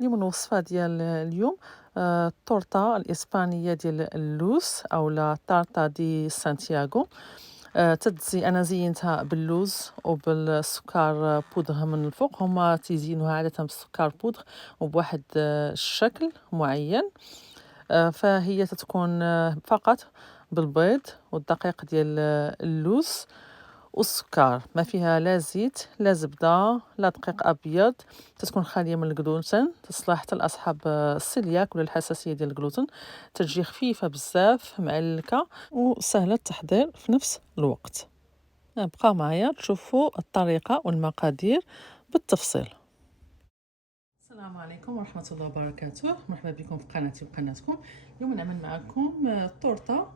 اليوم الوصفة ديال اليوم التورتة الإسبانية ديال اللوز أولا طارطا دي سانتياغو. أنا زينتها باللوز وبالسكر بودغ من الفوق، هما تيزينوها عادةً بالسكر بودغ وبواحد الشكل معين. فهي تتكون فقط بالبيض والدقيق ديال اللوز والسكر، ما فيها لا زيت لا زبدة لا دقيق أبيض، تتكون خالية من الجلوتين، تصلح حتى لأصحاب السيلياك ولا الحساسية ديال الجلوتين، تتجي خفيفة بزاف معلكة وسهلة التحضير في نفس الوقت. بقاو معايا تشوفوا الطريقة والمقادير بالتفصيل. السلام عليكم ورحمة الله وبركاته، مرحبا بكم في قناتي وقناتكم. اليوم نعمل معكم طورطة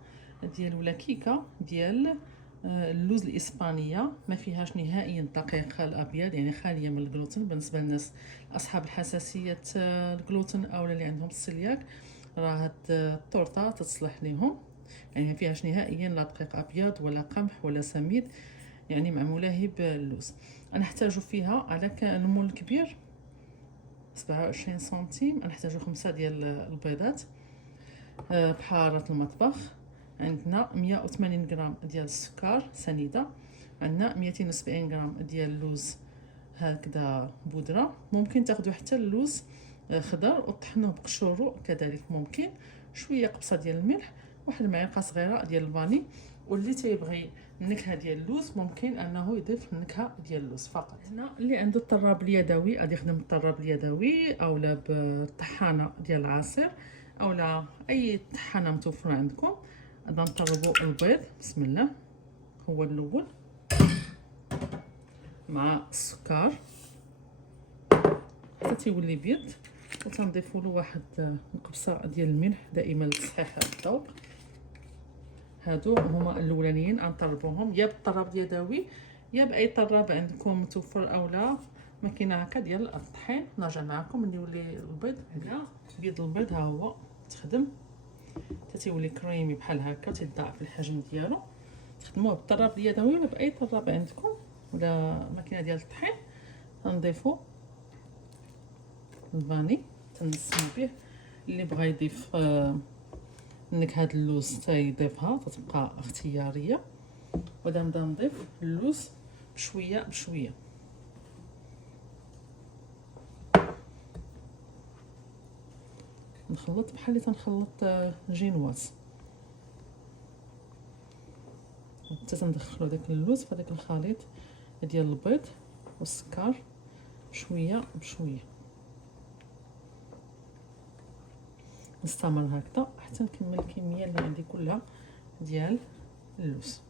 ديال ولا كيكة ديال اللوز الإسبانية، ما فيهاش نهائيا الدقيق الأبيض، يعني خالية من الجلوتين. بالنسبة للناس أصحاب الحساسية الجلوتين أو اللي عندهم السلياك، راه هاد الطورطة تتصلح لهم، يعني ما فيهاش نهائيا لا دقيق أبيض ولا قمح ولا سميد، يعني معمولة هي باللوز. نحتاج فيها على كمول كبير 27 سنتيم، نحتاجو 5 ديال البيضات، بحارة المطبخ، عندنا 180 غرام ديال السكر سنيده، عندنا 270 غرام ديال اللوز هكذا بودره، ممكن تاخذوا حتى اللوز خضر وطحنوه بقشورو كذلك ممكن، شويه قبصه ديال الملح، واحد المعلقه صغيره ديال الفاني، واللي تيبغي النكهه ديال اللوز ممكن انه يضيف النكهه ديال اللوز فقط. هنا اللي عنده الطراب اليدوي غادي يخدم الطراب اليدوي اولا بالطحانه ديال العصير اولا اي طحانه متوفره عندكم. غادي نطربوا البيض، بسم الله، هو الاول مع السكر حتى تيولي بيض، وتنضيفوا له واحد نقبصه ديال الملح دائما لتصحيح الذوق. هادو هما الاولانيين نطربوهم يا بالطراب اليدوي يا باي طراب عندكم متوفر اولا ماكينه هكا ديال الطحين. نرجع معكم ملي يولي البيض. هنا بيض البيض ها هو تخدم حتى تيولي كريمي بحال هكا، تيضاعف الحجم ديالو. تخدموه بالطراب اليدوي ولا باي طراب عندكم ولا ماكينه ديال الطحين. نضيفو الفاني تنسمي به، اللي بغى يضيف نكهه اللوز تيضيفها، تتبقى اختياريه. ودابا نبدا نضيف اللوز بشويه بشويه. نخلط بحال اللي تنخلط جينواز، حتى تندخلو داك اللوز في داك الخليط ديال البيض والسكر شويه بشويه. نستمر هكذا حتى نكمل الكميه اللي عندي كلها ديال اللوز.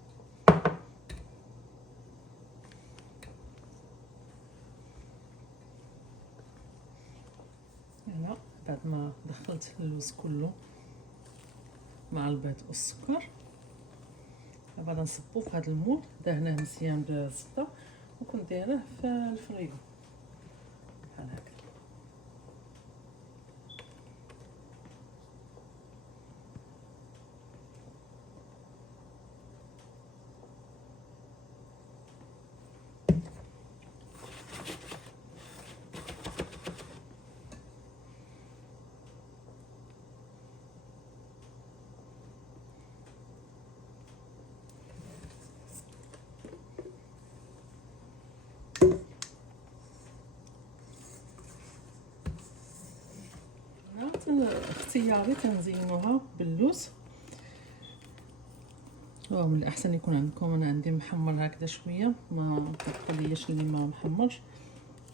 هنا بعد ما دخلت اللوز كله مع البيض والسكر، دابا نصبو في هذا المول دهناه مزيان بالزبده، وكنت دايره في الفريغو بحال هكا. اختياري تنزينوها باللوز، ومن الاحسن يكون عندكم، انا عندي محمر هكذا شويه، ما تقوليش اللي ما محمرش،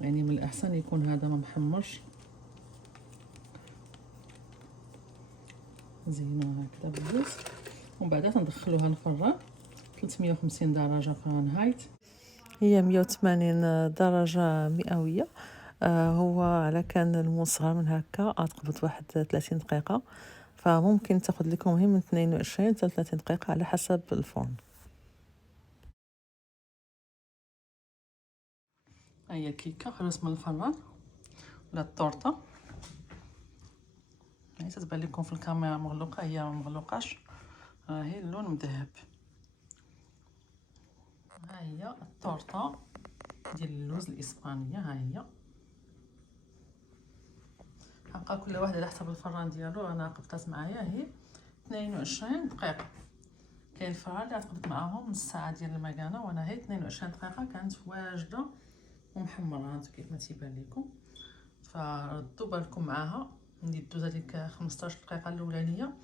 يعني من الاحسن يكون هذا ما محمرش. نزينوها هكذا باللوز ومن بعد تندخلوها الفران 350 درجه فرنهايت، هي 180 درجه مئويه. هو على كان المول صغار من هكا تقبض واحد 30 دقيقه، فممكن تاخذ لكم هي من 22 حتى 30 دقيقه على حسب الفرن. هي الكيكه خرجت من الفران ولا الطورطه، هي تتبان لكم في الكاميرا مغلوقه، هي ما مغلوقاش، هي اللون مذهب. ها هي الطورطه ديال اللوز الاسبانيه، ها هي كتبقى كل واحد على حسب الفران ديالو. انا قبطات معايا هي 22 دقيقه. كاين الفران اللي غتقبط معاهم نص ساعه ديال المكانه، وانا هي 22 دقيقه كانت واجده ومحمره هانتو كيف ما تيبان لكم. فردوا بالكم معاها ملي دوز هذيك 15 دقيقه الاولانيه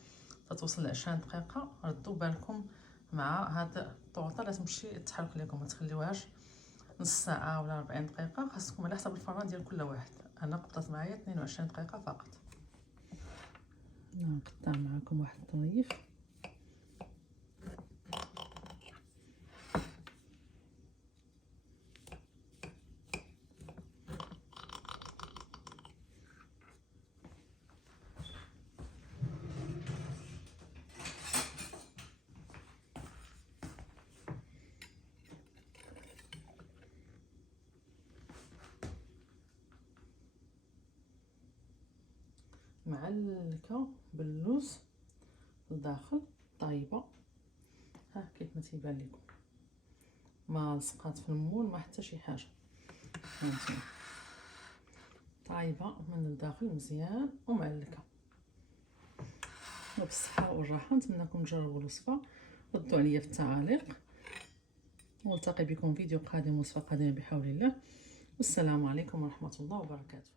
تتوصل ل 20 دقيقه. ردوا بالكم مع هاد الطورطه لا تمشي تحرق لكم، ما تخليوهاش نص ساعه ولا 40 دقيقه. خاصكم على حسب الفران ديال كل واحد. انا قبطت معايا 22 دقيقه فقط. نقطع معكم واحد الطريف. معلكه باللوز لداخل طايبه، ها كيف ما تيبان لكم، ما لصقات في المول ما حتى شي حاجه. هانتوما طايبه من الداخل مزيان ومعلكه. وبالصحه والراحه. نتمنىكم تجربوا الوصفه، ردوا عليا في التعاليق، ونلتقي بكم فيديو قادم وصفه قادمه بحول الله. والسلام عليكم ورحمه الله وبركاته.